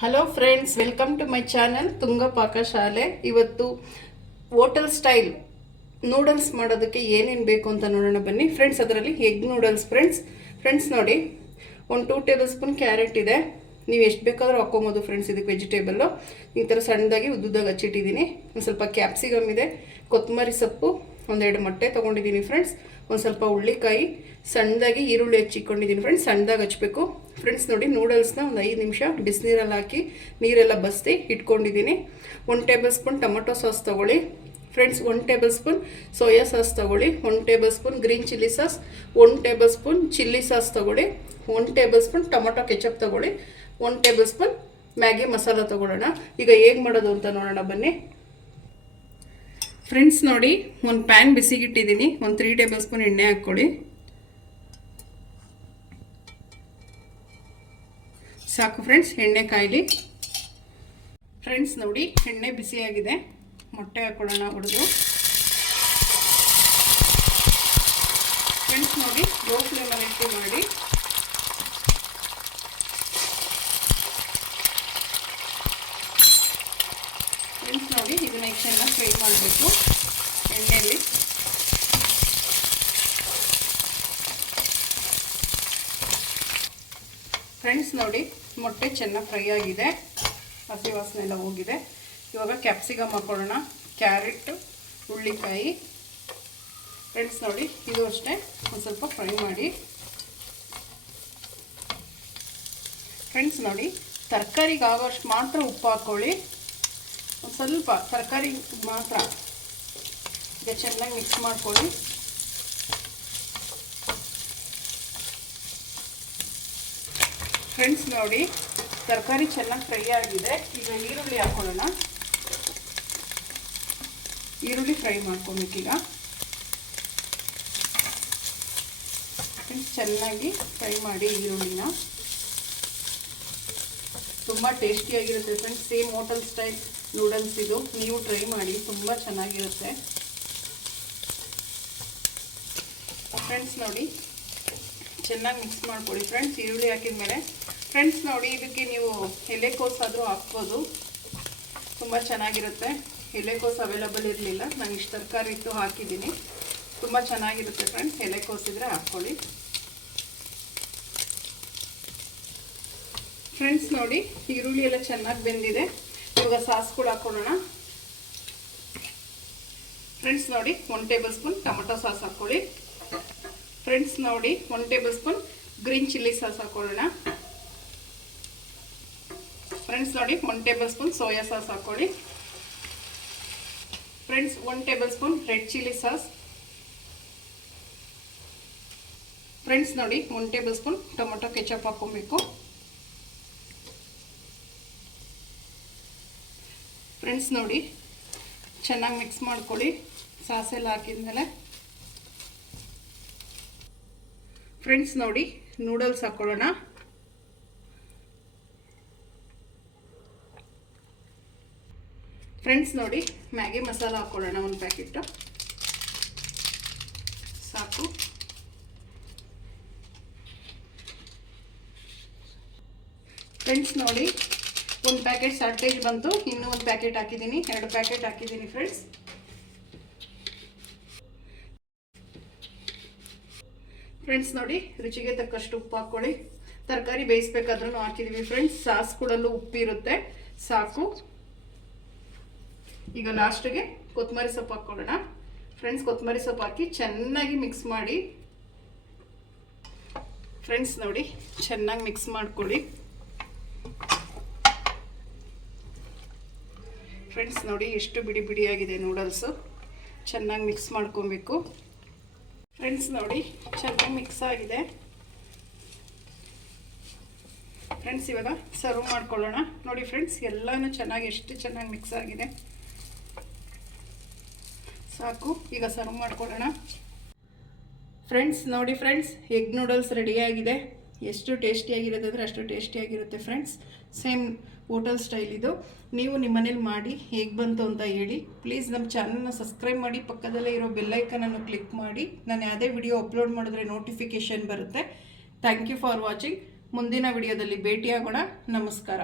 Hello friends, welcome to my channel Tunga Pakashale. ಇವತ್ತು hotel style noodles ಮಾಡೋದಕ್ಕೆ ಏನೇನು ಬೇಕು ಅಂತ ನೋಡೋಣ ಬನ್ನಿ ಫ್ರೆಂಡ್ಸ್. ಅದರಲ್ಲಿ ಎಗ್ ನೂಡಲ್ಸ್ ಫ್ರೆಂಡ್ಸ್ ನೋಡಿ, ಒಂದು 2 ಟೇಬಲ್ ಸ್ಪೂನ್ ಕ್ಯಾರೆಟ್ ಇದೆ. ನೀವು ಎಷ್ಟು ಬೇಕಾದರೂ ಹಾಕ್ಕೊಬೋದು ಫ್ರೆಂಡ್ಸ್. ಇದಕ್ಕೆ ವೆಜಿಟೇಬಲ್ಲು ಈ ಥರ ಸಣ್ಣದಾಗಿ ಉದ್ದುದಾಗಿ ಹಚ್ಚಿಟ್ಟಿದ್ದೀನಿ. ಒಂದು ಸ್ವಲ್ಪ ಕ್ಯಾಪ್ಸಿಕಮ್ ಇದೆ, ಕೊತ್ತಂಬರಿ ಸೊಪ್ಪು, 1-2 ಮೊಟ್ಟೆ ತೊಗೊಂಡಿದ್ದೀನಿ ಫ್ರೆಂಡ್ಸ್. ಒಂದು ಸ್ವಲ್ಪ ಹುಳ್ಳಿಕಾಯಿ, ಸಣ್ಣದಾಗಿ ಈರುಳ್ಳಿ ಹಚ್ಚಿಕೊಂಡಿದ್ದೀನಿ ಫ್ರೆಂಡ್ಸ್. ಸಣ್ಣದಾಗಿ ಹಚ್ಚಬೇಕು ಫ್ರೆಂಡ್ಸ್. ನೋಡಿ, ನೂಡಲ್ಸ್ನ ಒಂದು 5 ನಿಮಿಷ ಬಿಸಿನೀರಲ್ಲಿ ಹಾಕಿ ನೀರೆಲ್ಲ ಬಸ್ತಿ ಇಟ್ಕೊಂಡಿದ್ದೀನಿ. 1 ಟೇಬಲ್ ಸ್ಪೂನ್ ಟೊಮೊಟೊ ಸಾಸ್ ತೊಗೊಳ್ಳಿ friends. 1 tablespoon soya sauce ತೊಗೊಳ್ಳಿ. 1 tablespoon green chilli sauce. 1 table spoon chilli sauce ತೊಗೊಳ್ಳಿ. 1 ಟೇಬಲ್ ಸ್ಪೂನ್ ಟೊಮೊಟೊ ಕೆಚಪ್ ತೊಗೊಳ್ಳಿ. 1 ಟೇಬಲ್ ಸ್ಪೂನ್ ಮ್ಯಾಗಿ ಮಸಾಲ ತೊಗೊಳ್ಳೋಣ. ಈಗ ಹೇಗೆ ಮಾಡೋದು ಅಂತ ನೋಡೋಣ ಬನ್ನಿ ಫ್ರೆಂಡ್ಸ್. ನೋಡಿ, ಒಂದು ಪ್ಯಾನ್ ಬಿಸಿಗಿಟ್ಟಿದ್ದೀನಿ. ಒಂದು 3 ಟೇಬಲ್ ಸ್ಪೂನ್ ಎಣ್ಣೆ ಹಾಕ್ಕೊಳ್ಳಿ. ಸಾಕು ಫ್ರೆಂಡ್ಸ್, ಎಣ್ಣೆ ಕಾಯಲಿ ಫ್ರೆಂಡ್ಸ್. ನೋಡಿ, ಎಣ್ಣೆ ಬಿಸಿಯಾಗಿದೆ. ಮೊಟ್ಟೆ ಹಾಕ್ಕೊಳ್ಳೋಣ ಹೊಡೆದು ಫ್ರೆಂಡ್ಸ್. ನೋಡಿ, ಲೋ ಫ್ಲೇಮಲ್ಲಿ ಇಟ್ಟು ಮಾಡಿ ಫ್ರೆಂಡ್ಸ್. ನೋಡಿ, ಇದನ್ನ ಚೆನ್ನಾಗಿ ಫ್ರೈ ಮಾಡಬೇಕು ಎಣ್ಣೆಯಲ್ಲಿ. ಫ್ರೆಂಡ್ಸ್ ನೋಡಿ, ಮೊಟ್ಟೆ ಚೆನ್ನಾಗಿ ಫ್ರೈ ಆಗಿದೆ, ಹಸಿ ವಾಸನೆ ಎಲ್ಲ ಹೋಗಿದೆ. ಇವಾಗ ಕ್ಯಾಪ್ಸಿಕಮ್ ಹಾಕ್ಕೊಳ್ಳೋಣ, ಕ್ಯಾರೆಟ್, ಹುಳ್ಳಿಕಾಯಿ ಫ್ರೆಂಡ್ಸ್. ನೋಡಿ, ಇದು ಅಷ್ಟೇ ಒಂದು ಸ್ವಲ್ಪ ಫ್ರೈ ಮಾಡಿ ಫ್ರೆಂಡ್ಸ್. ನೋಡಿ, ತರಕಾರಿಗೆ ಆಗೋಷ್ಟು ಮಾತ್ರ ಉಪ್ಪು ಹಾಕ್ಕೊಳ್ಳಿ, ಒಂದು ಸ್ವಲ್ಪ ತರಕಾರಿ ಮಾತ್ರ. ಈಗ ಚೆನ್ನಾಗಿ ಮಿಕ್ಸ್ ಮಾಡ್ಕೊಳ್ಳಿ ಫ್ರೆಂಡ್ಸ್. ನೋಡಿ, ತರಕಾರಿ ಚೆನ್ನಾಗಿ ಫ್ರೈ ಆಗಿದೆ. ಈಗ ಈರುಳ್ಳಿ ಹಾಕ್ಕೊಳ್ಳೋಣ. ಈರುಳ್ಳಿ ಫ್ರೈ ಮಾಡ್ಕೊಬೇಕೀಗ ಫ್ರೆಂಡ್ಸ್. ಚೆನ್ನಾಗಿ ಫ್ರೈ ಮಾಡಿ ಈರುಳ್ಳಿನ. ತುಂಬ ಟೇಸ್ಟಿಯಾಗಿರುತ್ತೆ friends. Same hotel style noodles ಇದು. ನೀವು ಟ್ರೈ ಮಾಡಿ, ತುಂಬ ಚೆನ್ನಾಗಿರುತ್ತೆ ಫ್ರೆಂಡ್ಸ್. ನೋಡಿ, ಚೆನ್ನಾಗಿ ಮಿಕ್ಸ್ ಮಾಡ್ಕೊಳ್ಳಿ ಫ್ರೆಂಡ್ಸ್. ಈರುಳ್ಳಿ ಹಾಕಿದ ಮೇಲೆ ಫ್ರೆಂಡ್ಸ್ ನೋಡಿ, ಇದಕ್ಕೆ ನೀವು ಎಲೆಕೋಸಾದರೂ ಹಾಕ್ಬೋದು, ತುಂಬ ಚೆನ್ನಾಗಿರುತ್ತೆ. ಎಲೆಕೋಸು ಅವೈಲಬಲ್ ಇರಲಿಲ್ಲ, ನಾನು ಇಷ್ಟು ತರಕಾರಿ ಇತ್ತು ಹಾಕಿದ್ದೀನಿ. ತುಂಬ ಚೆನ್ನಾಗಿರುತ್ತೆ ಫ್ರೆಂಡ್ಸ್. ಎಲೆಕೋಸಿದ್ರೆ ಹಾಕ್ಕೊಳ್ಳಿ ಫ್ರೆಂಡ್ಸ್. ನೋಡಿ, ಈರುಳ್ಳಿ ಎಲ್ಲ ಚೆನ್ನಾಗಿ ಬೆಂದಿದೆ. ಇವಾಗ ಸಾಸ್ಗಳು ಹಾಕ್ಕೊಳ್ಳೋಣ ಫ್ರೆಂಡ್ಸ್. ನೋಡಿ, 1 ಟೇಬಲ್ ಸ್ಪೂನ್ ಟೊಮೊಟೊ ಸಾಸ್ ಹಾಕ್ಕೊಳ್ಳಿ ಫ್ರೆಂಡ್ಸ್. ನೋಡಿ, 1 tablespoon green chilli sauce ಹಾಕ್ಕೊಳ್ಳೋಣ ಫ್ರೆಂಡ್ಸ್. ನೋಡಿ, 1 ಟೇಬಲ್ ಸ್ಪೂನ್ ಸೋಯಾ ಸಾಸ್ ಹಾಕ್ಕೊಳ್ಳಿ friends. 1 tablespoon red chilli sauce friends. ನೋಡಿ, 1 ಟೇಬಲ್ ಸ್ಪೂನ್ ಟೊಮೊಟೊ ಕೆಚಪ್ ಹಾಕ್ಕೊಬೇಕು ಫ್ರೆಂಡ್ಸ್. ನೋಡಿ, ಚೆನ್ನಾಗಿ ಮಿಕ್ಸ್ ಮಾಡ್ಕೊಳ್ಳಿ ಸಾಸೆಲ್ಲ ಹಾಕಿದ್ಮೇಲೆ ಫ್ರೆಂಡ್ಸ್. ನೋಡಿ, ನೂಡಲ್ಸ್ ಹಾಕ್ಕೊಳ್ಳೋಣ ಫ್ರೆಂಡ್ಸ್. ನೋಡಿ, ಮ್ಯಾಗಿ ಮಸಾಲ ಹಾಕ್ಕೊಳ್ಳೋಣ, 1 ಪ್ಯಾಕೆಟ್ ಸಾಕು ಫ್ರೆಂಡ್ಸ್. ನೋಡಿ, 1 ಪ್ಯಾಕೆಟ್ ಸಾಲ್ಟೇಜ್ ಬಂತು, ಇನ್ನೂ 1 ಪ್ಯಾಕೆಟ್ ಹಾಕಿದ್ದೀನಿ, 2 ಪ್ಯಾಕೆಟ್ ಹಾಕಿದ್ದೀನಿ ಫ್ರೆಂಡ್ಸ್. ಫ್ರೆಂಡ್ಸ್ ನೋಡಿ, ರುಚಿಗೆ ತಕ್ಕಷ್ಟು ಉಪ್ಪು ಹಾಕ್ಕೊಳ್ಳಿ. ತರಕಾರಿ ಬೇಯಿಸ್ಬೇಕಾದ್ರೂ ಹಾಕಿದ್ದೀವಿ ಫ್ರೆಂಡ್ಸ್. ಸಾಸ್ಗಳಲ್ಲೂ ಉಪ್ಪಿರುತ್ತೆ, ಸಾಕು. ಈಗ ಲಾಸ್ಟಿಗೆ ಕೊತ್ತಂಬರಿ ಸೊಪ್ಪು ಹಾಕ್ಕೊಳ್ಳೋಣ ಫ್ರೆಂಡ್ಸ್. ಕೊತ್ತಂಬರಿ ಸೊಪ್ಪು ಹಾಕಿ ಚೆನ್ನಾಗಿ ಮಿಕ್ಸ್ ಮಾಡಿ ಫ್ರೆಂಡ್ಸ್. ನೋಡಿ, ಚೆನ್ನಾಗಿ ಮಿಕ್ಸ್ ಮಾಡ್ಕೊಳ್ಳಿ ಫ್ರೆಂಡ್ಸ್. ನೋಡಿ, ಎಷ್ಟು ಬಿಡಿ ಬಿಡಿಯಾಗಿದೆ ನೂಡಲ್ಸು. ಚೆನ್ನಾಗಿ ಮಿಕ್ಸ್ ಮಾಡ್ಕೊಬೇಕು ಫ್ರೆಂಡ್ಸ್. ನೋಡಿ, ಚೆನ್ನಾಗಿ ಮಿಕ್ಸ್ ಆಗಿದೆ ಫ್ರೆಂಡ್ಸ್. ಇವಾಗ ಸರ್ವ್ ಮಾಡ್ಕೊಳ್ಳೋಣ. ನೋಡಿ ಫ್ರೆಂಡ್ಸ್, ಎಲ್ಲನೂ ಚೆನ್ನಾಗಿ ಎಷ್ಟು ಚೆನ್ನಾಗಿ ಮಿಕ್ಸ್ ಆಗಿದೆ, ಸಾಕು. ಈಗ ಸರ್ವ್ ಮಾಡ್ಕೊಳ್ಳೋಣ ಫ್ರೆಂಡ್ಸ್. ನೋಡಿ ಫ್ರೆಂಡ್ಸ್, ಎಗ್ ನೂಡಲ್ಸ್ ರೆಡಿಯಾಗಿದೆ. ಎಷ್ಟು ಟೇಸ್ಟಿಯಾಗಿರುತ್ತೆ ಅಂದರೆ ಅಷ್ಟು ಟೇಸ್ಟಿಯಾಗಿರುತ್ತೆ ಫ್ರೆಂಡ್ಸ್. ಸೇಮ್ ಹೋಟೆಲ್ ಸ್ಟೈಲ್ ಇದು. ನೀವು ನಿಮ್ಮ ಮನೇಲಿ ಮಾಡಿ ಹೇಗೆ ಬಂತು ಅಂತ ಹೇಳಿ. ಪ್ಲೀಸ್ ನಮ್ಮ ಚಾನಲ್ನ ಸಬ್ಸ್ಕ್ರೈಬ್ ಮಾಡಿ, ಪಕ್ಕದಲ್ಲೇ ಇರೋ ಬೆಲ್ಲೈಕನನ್ನು ಕ್ಲಿಕ್ ಮಾಡಿ. ನಾನು ಯಾವುದೇ ವಿಡಿಯೋ ಅಪ್ಲೋಡ್ ಮಾಡಿದ್ರೆ ನೋಟಿಫಿಕೇಷನ್ ಬರುತ್ತೆ. Thank you for watching. ಮುಂದಿನ ವಿಡಿಯೋದಲ್ಲಿ ಭೇಟಿಯಾಗೋಣ. ನಮಸ್ಕಾರ.